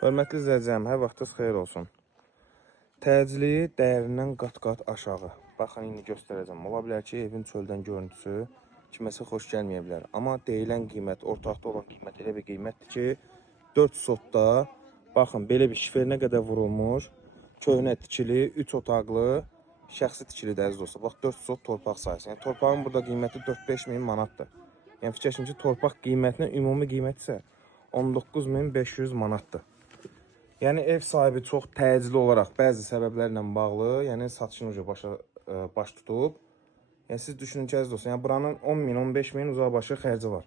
Hörmətli izləyicim, hər vaxtınız xeyir olsun. Təcili dəyərindən qat-qat aşağı. Baxın, indi göstərəcəm. Ola bilər ki, evin çöldən görüntüsü kiməsə xoş gəlməyə bilər. Amma deyilən qiymət, ortaqda olan qiymət elə bir qiymətdir ki, 4 sotda, baxın, belə bir şiferinə qədər vurulmuş, köhnə tikili, 3 otaqlı, şəxsi tikilidir əziz olsa. Bax, 4 sot torpaq sayısı. Yəni, torpağın burada qiyməti 4-5 min manatdır. Yəni, fikirləşin ki, torpaq qiymətinə ümumi qiymət isə 19.500 manatdır. Yəni ev sahibi çox təcili olaraq bəzi səbəblərlə bağlı, yəni satışını baş tutub. Yəni siz düşünün ki, əziz olsun, yəni buranın 10 min, 15 min uzaqbaşı xərci var.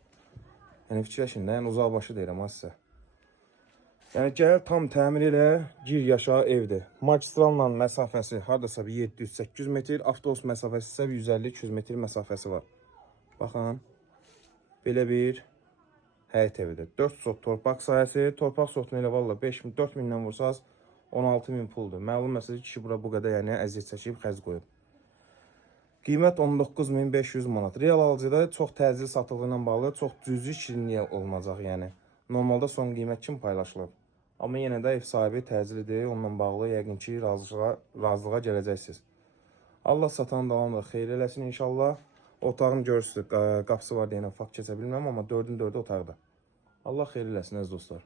Yəni fikirləşin də, yəni uzaqbaşı deyirəm ha sizə. Yəni gəl tam təmir elə, gir yaşa evdir. Magistralla məsafəsi hardasa 700-800 metr, avtobus məsafəsi isə 150-200 metr məsafəsi var. Baxın, belə bir həyət evidir. 4 sot torpaq sayəsi, torpaq sotunu elə valla 4 mindən vursaz 16 min puldur. Məlum məsələ kişi bura bu qədər yəni əziyyət çəkib xərc qoyub. Qiymət 19.500 manat. Real alıcıda çox təcili satılığı ilə bağlı çox cüzi şirinliyə olunacaq yəni. Normalda son qiymət kim paylaşılıb? Amma yenə də ev sahibi təcilidir, onunla bağlı yəqin ki razılığa gələcəksiniz. Allah satan davamlı xeyir eləsin inşallah. Otağın görürsünüz, qapısı var deyənə fakt keçə bilməm, amma 4-ün 4-ü otaqda. Allah xeyir eləsin əziz dostlar.